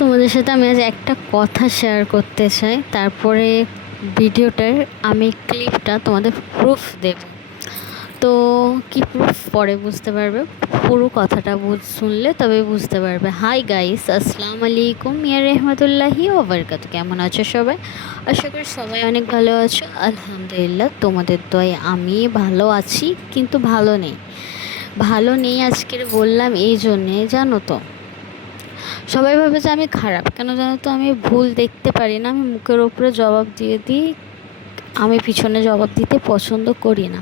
তোমাদের সাথে আমি আজ একটা কথা শেয়ার করতে চাই, তারপরে ভিডিওটার আমি ক্লিপটা তোমাদের প্রুফ দেব। তো কি প্রুফ পরে বুঝতে পারবে, পুরো কথাটা শুনলে তবে বুঝতে পারবে। হাই গাইস, আসসালামু আলাইকুম, ইয়া রহমতুল্লাহি ওয়া বারাকাতুহু। কেমন আছো সবাই? আশা করি সবাই অনেক ভালো আছো। আলহামদুলিল্লাহ, তোমাদের দয়ায় আমি ভালো আছি, কিন্তু ভালো নেই আজকের বললাম এই জন্যে, জানো তো সবাই ভাবে যে আমি খারাপ কেন জানো তো। আমি ভুল দেখতে পারি না, আমি মুখের ওপরে জবাব দিয়ে দিই, আমি পিছনে জবাব দিতে পছন্দ করি না।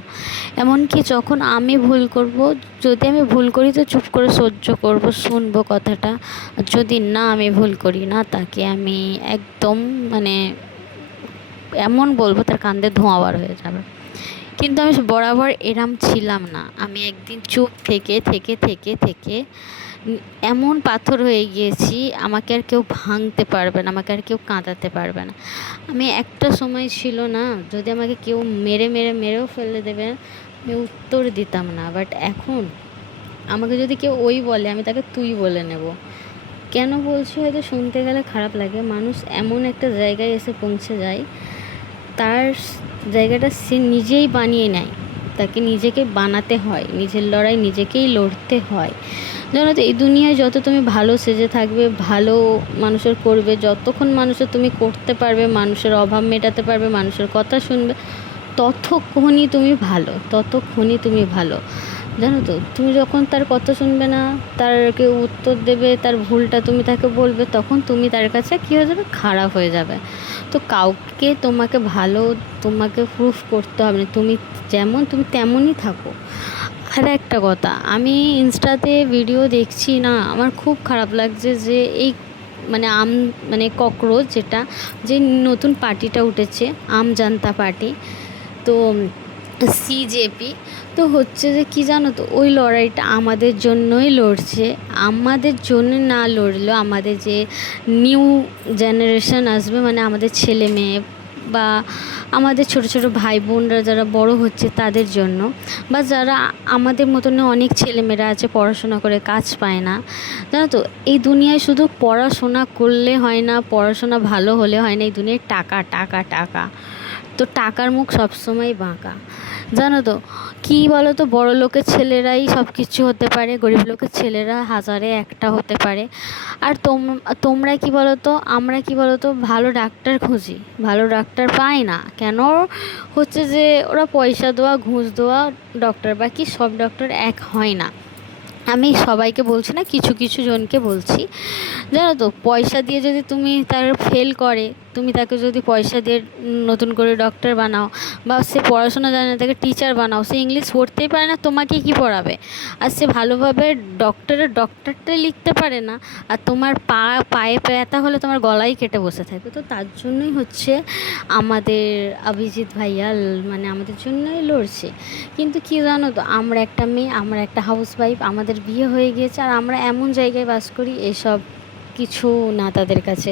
এমনকি যখন আমি ভুল করব, যদি আমি ভুল করি তো চুপ করে সহ্য করব, শুনবো কথাটা। আর যদি না আমি ভুল করি না, তাকে আমি একদম মানে এমন বলবো তার কান্দে ধোঁয়া বার হয়ে যাবে। কিন্তু আমি বরাবর এরম ছিলাম না। আমি একদিন চুপ থেকে থেকে থেকে থেকে এমন পাথর হয়ে গিয়েছি, আমাকে আর কেউ ভাঙতে পারবে না, আমাকে আর কেউ কাঁদাতে পারবে না। আমি একটা সময় ছিল না, যদি আমাকে কেউ মেরেও ফেলে দেবে, আমি উত্তর দিতাম না। বাট এখন আমাকে যদি কেউ ওই বলে, আমি তাকে তুই বলে নেব। কেন বলছি হয়তো শুনতে গেলে খারাপ লাগে। মানুষ এমন একটা জায়গায় এসে পৌঁছে যায়, তার জায়গাটা সে নিজেই বানিয়ে নেয়, তাকে নিজেকে বানাতে হয়, নিজের লড়াই নিজেকেই লড়তে হয়। জানো তো, এই দুনিয়ায় যত তুমি ভালো সেজে থাকবে, ভালো মানুষের করবে, যতক্ষণ মানুষের তুমি করতে পারবে, মানুষের অভাব মেটাতে পারবে, মানুষের কথা শুনবে, ততক্ষণই তুমি ভালো। জানো তো, তুমি যখন তার কথা শুনবে না, তারকে উত্তর দেবে, তার ভুলটা তুমি তাকে বলবে, তখন তুমি তার কাছে কী হয়ে যাবে, খারাপ হয়ে যাবে। তো কাউকে তোমাকে প্রুফ করতে হবে না, তুমি যেমন তুমি তেমনই থাকো। আর একটা কথা, আমি ইনস্টাতে ভিডিও দেখছি না, আমার খুব খারাপ লাগছে যে এই মানে ককরোচ, যেটা যে নতুন পার্টিটা উঠেছে, আম জানতা পার্টি, তো সিজেপি। তো হচ্ছে যে কি জানো তো, ওই লড়াইটা আমাদের জন্যই লড়ছে। আমাদের জন্য না লড়লেও আমাদের যে নিউ জেনারেশন আসবে, মানে আমাদের ছেলে মেয়ে বা আমাদের ছোট ছোট ভাই বোনরা যারা বড় হচ্ছে তাদের জন্য, বা যারা আমাদের মতন অনেক ছেলেমেয়েরা আছে পড়াশোনা করে কাজ পায় না। জানো তো, এই দুনিয়ায় শুধু পড়াশোনা করলে হয় না, পড়াশোনা ভালো হলে হয় না, এই দুনিয়ায় টাকা টাকা টাকা। তো টাকার মুখ সবসময় বাঁকা। জানো তো, কী বলো তো, বড় লোকের ছেলেরাই সব কিছু হতে পারে, গরিব লোকের ছেলেরা হাজারে একটা হতে পারে। আর তোমরা কি বলো তো, আমরা কি বলো তো, ভালো ডাক্তার খুঁজি, ভালো ডাক্তার পাই না কেন? হচ্ছে যে ওরা পয়সা দেওয়া, ঘুষ দেওয়া ডক্টর, বাকি সব ডক্টর এক হয় না। আমি সবাইকে বলছি না, কিছু কিছু জনকে বলছি। জানো তো, পয়সা দিয়ে যদি তুমি তার ফেল করে, তুমি তাকে যদি পয়সা দিয়ে নতুন করে ডক্টর বানাও, বা সে পড়াশোনা জানে না তাকে টিচার বানাও, সে ইংলিশ পড়তেই পারে না, তোমাকে কি পড়াবে? আর সে ভালোভাবে ডক্টরটাই লিখতে পারে না, আর তোমার পায়ে ব্যথা হলে তোমার গলাই কেটে বসে থাকবে। তো তার জন্যই হচ্ছে আমাদের অভিজিৎ ভাইয়া মানে আমাদের জন্যই লড়ছে। কিন্তু কি জানো তো, আমরা একটা মেয়ে, আমরা একটা হাউসওয়াইফ, আমাদের বিয়ে হয়ে গিয়েছে, আর আমরা এমন জায়গায় বাস করি, এসব কিছু না তাদের কাছে।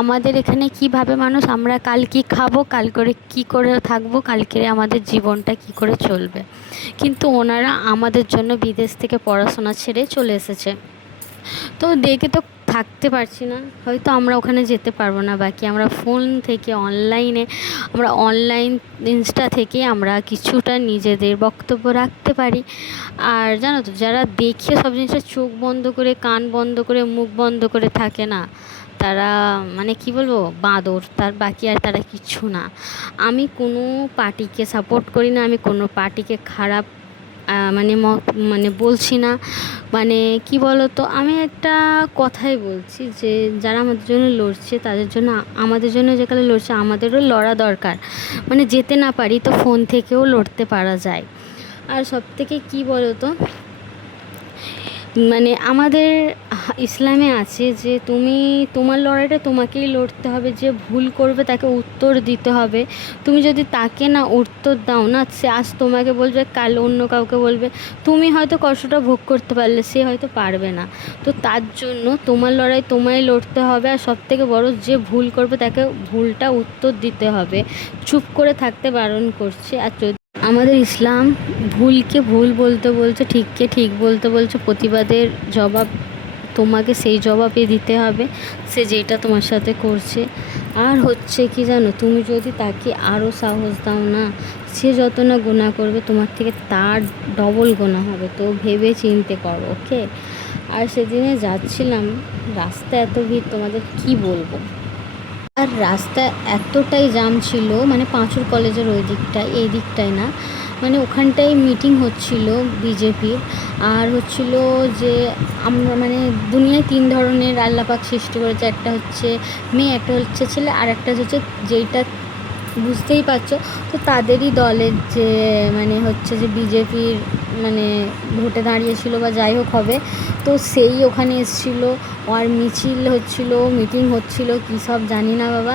আমাদের এখানে কিভাবে মানুষ, আমরা কাল কি খাবো, কাল করে কি করে থাকবো, কালকে আমাদের জীবনটা কি করে চলবে। কিন্তু ওনারা আমাদের জন্য বিদেশ থেকে পড়াশোনা ছেড়ে চলে এসেছে। তো দেখে তো থাকতে পারছি না, হয়তো আমরা ওখানে যেতে পারবো না, বাকি আমরা ফোন থেকে অনলাইন ইনস্টা থেকে আমরা কিছুটা নিজেদের বক্তব্য রাখতে পারি। আর জানো তো, যারা দেখে সব জিনিসটা চোখ বন্ধ করে, কান বন্ধ করে, মুখ বন্ধ করে থাকে না, তারা মানে কি বলবো, বাঁদর, তার বাকি আর তারা কিছু না। আমি কোনো পার্টিকে সাপোর্ট করি না, আমি কোনো পার্টিকে খারাপ মানে বলছি না। মানে কি বলো তো, আমি একটা কথাই বলছি যে যারা আমাদের জন্য লড়ছে তাদের জন্য, আমাদের জন্য যেখানে লড়ছে আমাদেরও লড়া দরকার। মানে যেতে না পারি তো ফোন থেকেও লড়তে পারা যায়। আর সবথেকে কি বলো তো, মানে আমাদের ইসলামে আছে যে তোমার লড়াইটা তোমাকেই লড়তে হবে, যে ভুল করবে তাকে উত্তর দিতে হবে। তুমি যদি তাকে না উত্তর দাও না, সে আজ তোমাকে বলবে, কাল অন্য কাউকে বলবে। তুমি হয়তো কষ্টটা ভোগ করতে পারলে, সে হয়তো পারবে না। তো তার জন্য তোমার লড়াই তোমায় লড়তে হবে। আর সবথেকে বড়, যে ভুল করবে তাকে ভুলটা উত্তর দিতে হবে, চুপ করে থাকতে বারণ করছে। আর আমাদের ইসলাম ভুলকে ভুল বলতে বলছে, ঠিককে ঠিক বলতে বলছে, প্রতিবাদের জবাব তোমাকে সেই জবাবই দিতে হবে সে যেটা তোমার সাথে করছে। আর হচ্ছে কি জানো, তুমি যদি তাকে আরও সাহস দাও না, সে যত না গুনাহ করবে তোমার থেকে তার ডবল গুনাহ হবে। তো ভেবে চিন্তে করো, ওকে? আর সেদিনে যাচ্ছিলাম, রাস্তা এত ভিড় তোমাদের কি বলবো। আর রাস্তা এতটাই জ্যাম ছিল, মানে পাঁচুর কলেজের ওই দিকটায়, এই দিকটায় না, মানে ওখানটায় মিটিং হচ্ছিল বিজেপির। আর হচ্ছিল যে আমরা মানে দুনিয়ায় তিন ধরনের আল্লাহ পাক সৃষ্টি করেছে, একটা হচ্ছে মেয়ে, একটা হচ্ছে ছেলে, আর একটা হচ্ছে যেইটা বুঝতেই পারছো। তো তাদেরই দলের যে মানে হচ্ছে যে বিজেপির মানে ভোটে দাঁড়িয়েছিল বা যাই হোক হবে, তো সেই ওখানে এসেছিলো। আর মিছিল হচ্ছিল, মিটিং হচ্ছিল, কী সব জানি না বাবা।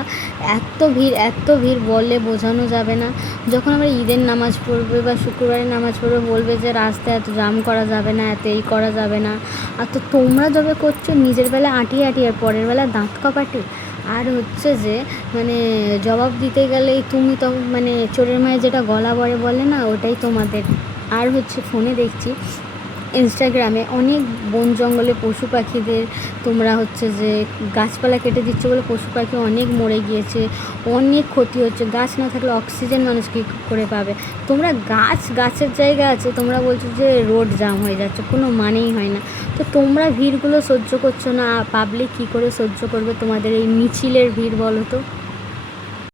এত ভিড়, এত ভিড় বলে বোঝানো যাবে না। যখন আমরা ঈদের নামাজ পড়বে বা শুক্রবারের নামাজ পড়বে, বলবে যে রাস্তায় এত জাম করা যাবে না, এত এই করা যাবে না। আর তো তোমরা যবে করছো নিজের বেলা আঁটিয়ে আঁটিয়ে, আর পরের বেলা দাঁত কপাটি। আর হচ্ছে যে মানে জবাব দিতে গেলেই তুমি তো মানে চোরের মায়ের যেটা গলা বড়ে বলে না, ওটাই তোমাদের। আর হচ্ছে ফোনে দেখছি, ইনস্টাগ্রামে অনেক বন জঙ্গলে পশু পাখিদের তোমরা হচ্ছে যে গাছপালা কেটে দিচ্ছ বলে পশু পাখি অনেক মরে গিয়েছে, অনেক ক্ষতি হচ্ছে। গাছ না থাকলে অক্সিজেন মানুষ কী করে পাবে? তোমরা গাছের জায়গা আছে, তোমরা বলছো যে রোড জাম হয়ে যাচ্ছে, কোনো মানেই হয় না। তো তোমরা ভিড়গুলো সহ্য করছো না, পাবলিক কী করে সহ্য করবে তোমাদের এই মিছিলের ভিড় বলো তো?